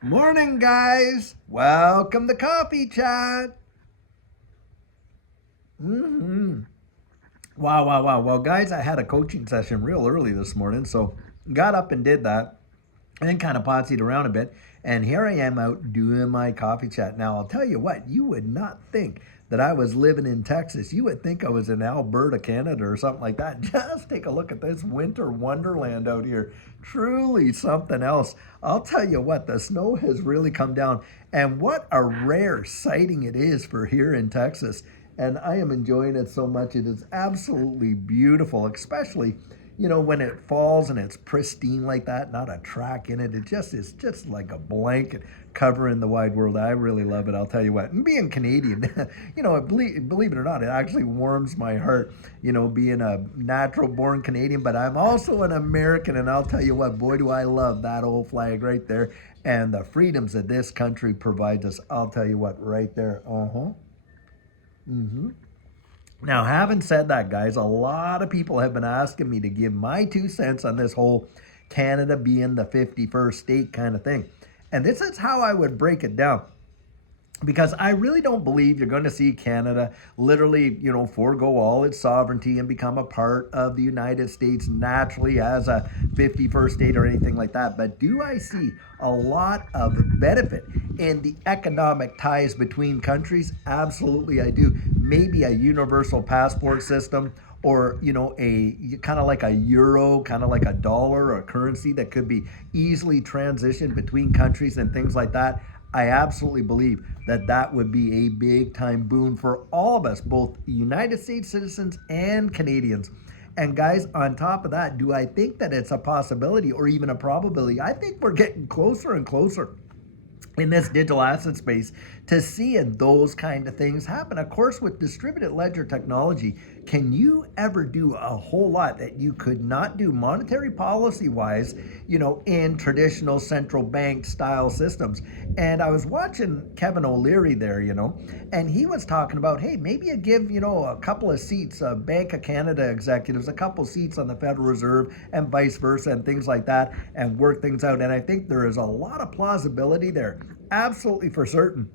Morning, guys. Welcome to Coffee Chat. hmm Wow, wow, wow. Well, guys, I had a coaching session real early this morning, so got up and did that and then kind of potsied around a bit. And here I am out doing my coffee chat. Now, I'll tell you what, you would not think that I was living in Texas. You would think I was in Alberta, Canada, or something like that. Just take a look at this winter wonderland out here. Truly something else. I'll tell you what, the snow has really come down. And what a rare sighting it is for here in Texas. And I am enjoying it so much. It is absolutely beautiful, especially when it falls and it's pristine like that, not a track in it. It just is just like a blanket covering the wide world. I really love it. I'll tell you what. And being Canadian, believe it or not, it actually warms my heart, being a natural born Canadian, but I'm also an American. And I'll tell you what, boy, do I love that old flag right there and the freedoms that this country provides us. I'll tell you what, right there. Mm-hmm. Now, having said that, guys, a lot of people have been asking me to give my 2 cents on this whole Canada being the 51st state kind of thing. And this is how I would break it down, because I really don't believe you're going to see Canada literally, forego all its sovereignty and become a part of the United States naturally as a 51st state or anything like that. But do I see a lot of benefit in the economic ties between countries? Absolutely, I do. Maybe a universal passport system, or a kind of like a euro, kind of like a dollar or a currency that could be easily transitioned between countries and things like that. I absolutely believe that that would be a big time boon for all of us, both United States citizens and Canadians. And guys, on top of that, do I think that it's a possibility or even a probability? I think we're getting closer and closer in this digital asset space to seeing those kind of things happen. Of course, with distributed ledger technology, can you ever do a whole lot that you could not do monetary policy wise, in traditional central bank style systems? And I was watching Kevin O'Leary there, and he was talking about, hey, maybe you give, a couple of seats of Bank of Canada executives, a couple seats on the Federal Reserve and vice versa and things like that, and work things out. And I think there is a lot of plausibility there. Absolutely for certain.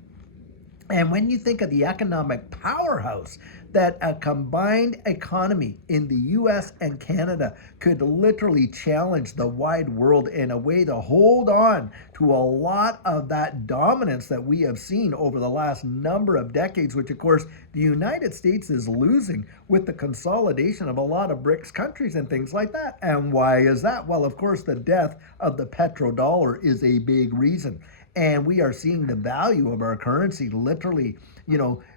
And when you think of the economic powerhouse that a combined economy in the US and Canada could literally challenge the wide world in a way to hold on to a lot of that dominance that we have seen over the last number of decades, which of course the United States is losing with the consolidation of a lot of BRICS countries and things like that. And why is that? Well, of course, the death of the petrodollar is a big reason. And we are seeing the value of our currency literally,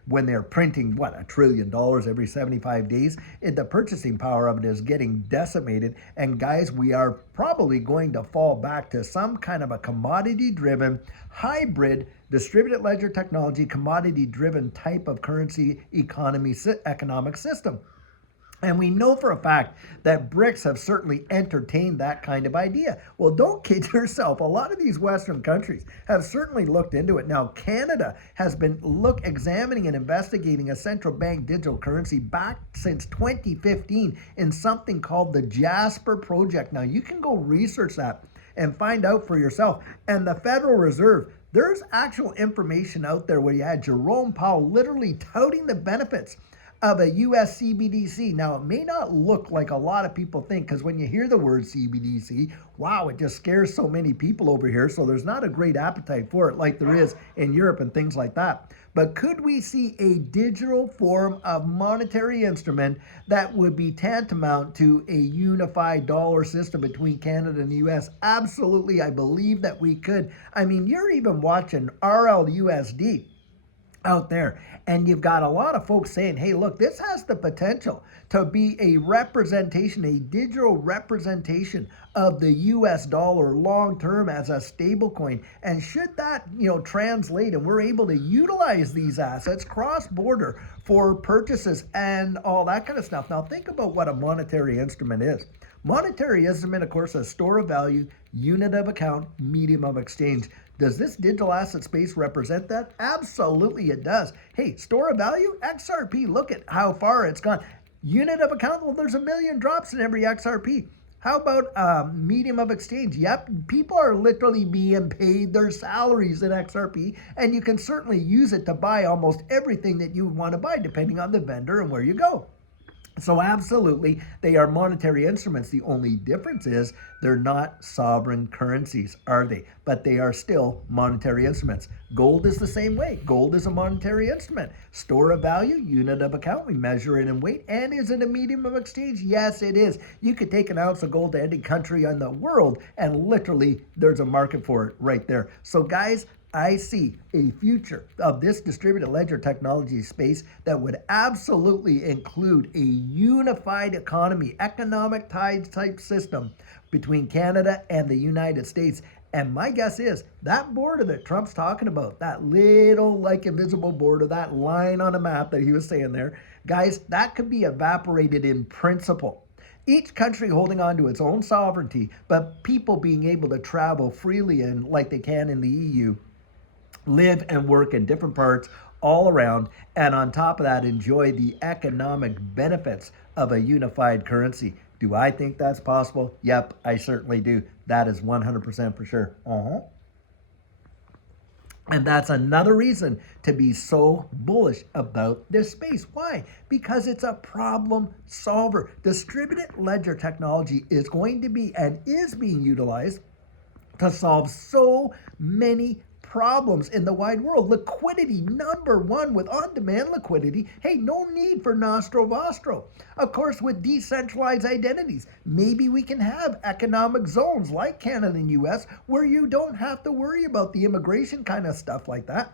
when they're printing, what, $1 trillion every 75 days, the purchasing power of it is getting decimated. And guys, we are probably going to fall back to some kind of a commodity driven, hybrid, distributed ledger technology, commodity driven type of currency economy, economic system. And we know for a fact that BRICS have certainly entertained that kind of idea. Well, don't kid yourself. A lot of these Western countries have certainly looked into it. Now, Canada has been examining and investigating a central bank digital currency back since 2015 in something called the Jasper Project. Now, you can go research that and find out for yourself. And the Federal Reserve, there's actual information out there where you had Jerome Powell literally touting the benefits of a US CBDC. Now, it may not look like a lot of people think, because when you hear the word CBDC, wow, it just scares so many people over here. So there's not a great appetite for it like there is in Europe and things like that. But could we see a digital form of monetary instrument that would be tantamount to a unified dollar system between Canada and the US? Absolutely, I believe that we could. I mean, you're even watching RLUSD out there. And you've got a lot of folks saying, hey, look, this has the potential to be a representation, a digital representation of the US dollar long term as a stable coin. And should that, translate and we're able to utilize these assets cross border for purchases and all that kind of stuff. Now, think about what a monetary instrument is. Monetary instrument, of course, a store of value, unit of account, medium of exchange. Does this digital asset space represent that? Absolutely it does. Hey, store of value, XRP, look at how far it's gone. Unit of account, well, there's a million drops in every XRP. How about medium of exchange? Yep, people are literally being paid their salaries in XRP, and you can certainly use it to buy almost everything that you want to buy, depending on the vendor and where you go. So absolutely, they are monetary instruments. The only difference is they're not sovereign currencies, are they? But they are still monetary instruments. Gold is the same way. Gold is a monetary instrument. Store of value, unit of account. We measure it in weight. And is it a medium of exchange? Yes, it is. You could take an ounce of gold to any country in the world, and literally there's a market for it right there. So guys, I see a future of this distributed ledger technology space that would absolutely include a unified economy, economic tides type system between Canada and the United States. And my guess is that border that Trump's talking about, that little like invisible border, that line on a map that he was saying there, guys, that could be evaporated in principle. Each country holding on to its own sovereignty, but people being able to travel freely in like they can in the EU, live and work in different parts all around, and on top of that, enjoy the economic benefits of a unified currency. Do I think that's possible? Yep, I certainly do. That is 100% for sure. And that's another reason to be so bullish about this space. Why? Because it's a problem solver. Distributed ledger technology is going to be and is being utilized to solve so many problems in the wide world. Liquidity, number one, with on-demand liquidity. Hey, no need for nostro vostro. Of course, with decentralized identities, maybe we can have economic zones like Canada and US where you don't have to worry about the immigration kind of stuff like that,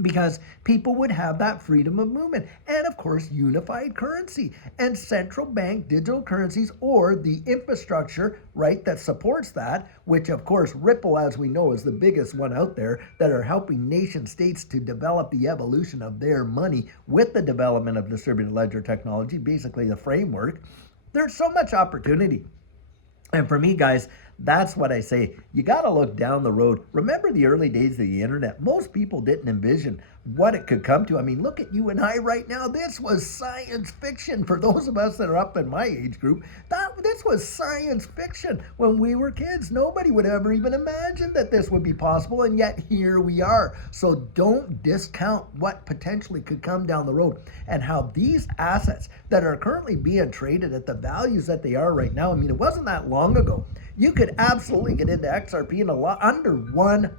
because people would have that freedom of movement. And of course, unified currency and central bank digital currencies, or the infrastructure, right, that supports that, which of course Ripple, as we know, is the biggest one out there, that are helping nation states to develop the evolution of their money with the development of distributed ledger technology, basically the framework. There's so much opportunity. And for me, guys, that's what I say. You got to look down the road. Remember the early days of the internet? Most people didn't envision what it could come to. I mean, look at you and I right now. This was science fiction for those of us that are up in my age group. This was science fiction when we were kids. Nobody would ever even imagine that this would be possible, and yet here we are. So don't discount what potentially could come down the road, and how these assets that are currently being traded at the values that they are right now. I mean, it wasn't that long ago. You could absolutely get into XRP in a lot under $1,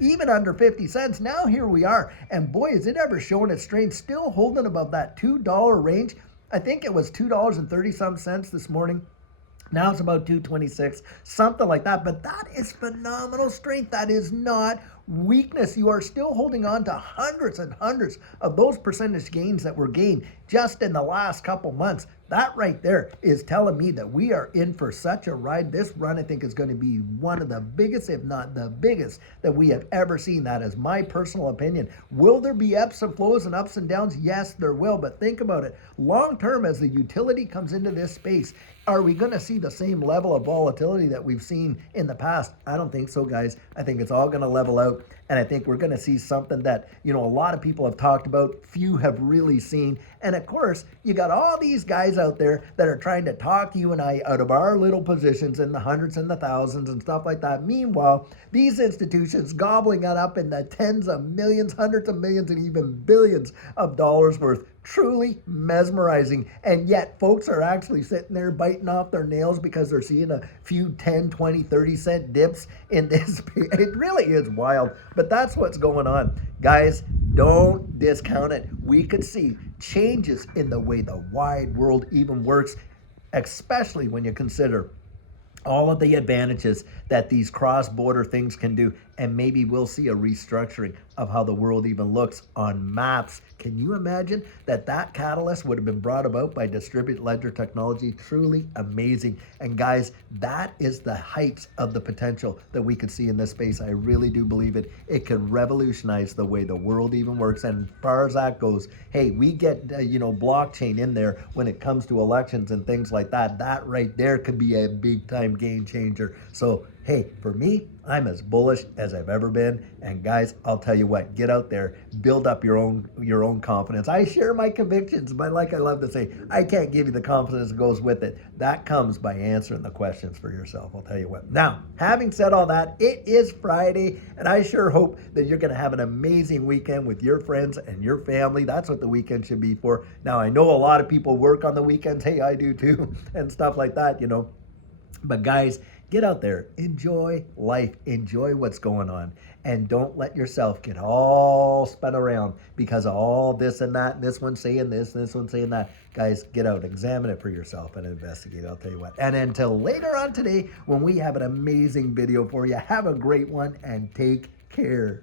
even under 50 cents. Now here we are, and boy, is it ever showing its strength, still holding above that $2 range. I think it was $2.30 some cents this morning. Now it's about 226, something like that. But that is phenomenal strength. That is not weakness. You are still holding on to hundreds and hundreds of those percentage gains that were gained just in the last couple months. That right there is telling me that we are in for such a ride. This run, I think, is going to be one of the biggest, if not the biggest, that we have ever seen. That is my personal opinion. Will there be ebbs and flows and ups and downs? Yes, there will. But think about it. Long term, as the utility comes into this space, are we going to see the same level of volatility that we've seen in the past? I don't think so, guys. I think it's all going to level out. And I think we're going to see something that, a lot of people have talked about, few have really seen. And of course, you got all these guys out there that are trying to talk you and I out of our little positions in the hundreds and the thousands and stuff like that. Meanwhile, these institutions gobbling that up in the tens of millions, hundreds of millions, and even billions of dollars worth. Truly mesmerizing. And yet folks are actually sitting there biting off their nails because they're seeing a few 10, 20, 30 cent dips in this. It really is wild. But that's what's going on. Guys, don't discount it. We could see changes in the way the wide world even works, especially when you consider all of the advantages that these cross-border things can do. And maybe we'll see a restructuring of how the world even looks on maps. Can you imagine that catalyst would have been brought about by distributed ledger technology? Truly amazing. And guys, that is the heights of the potential that we could see in this space. I really do believe it. It could revolutionize the way the world even works. And as far as that goes, hey, we get blockchain in there when it comes to elections and things like that. That right there could be a big time game changer. So Hey, for me, I'm as bullish as I've ever been. And guys, I'll tell you what, get out there, build up your own confidence. I share my convictions, but like I love to say, I can't give you the confidence that goes with it. That comes by answering the questions for yourself. I'll tell you what. Now, having said all that, it is Friday, and I sure hope that you're going to have an amazing weekend with your friends and your family. That's what the weekend should be for. Now, I know a lot of people work on the weekends. Hey, I do too, and stuff like that. But guys, get out there, enjoy life, enjoy what's going on, and don't let yourself get all spun around because of all this and that, and this one saying this, and this one saying that. Guys, get out, examine it for yourself, and investigate. I'll tell you what. And until later on today, when we have an amazing video for you, have a great one and take care.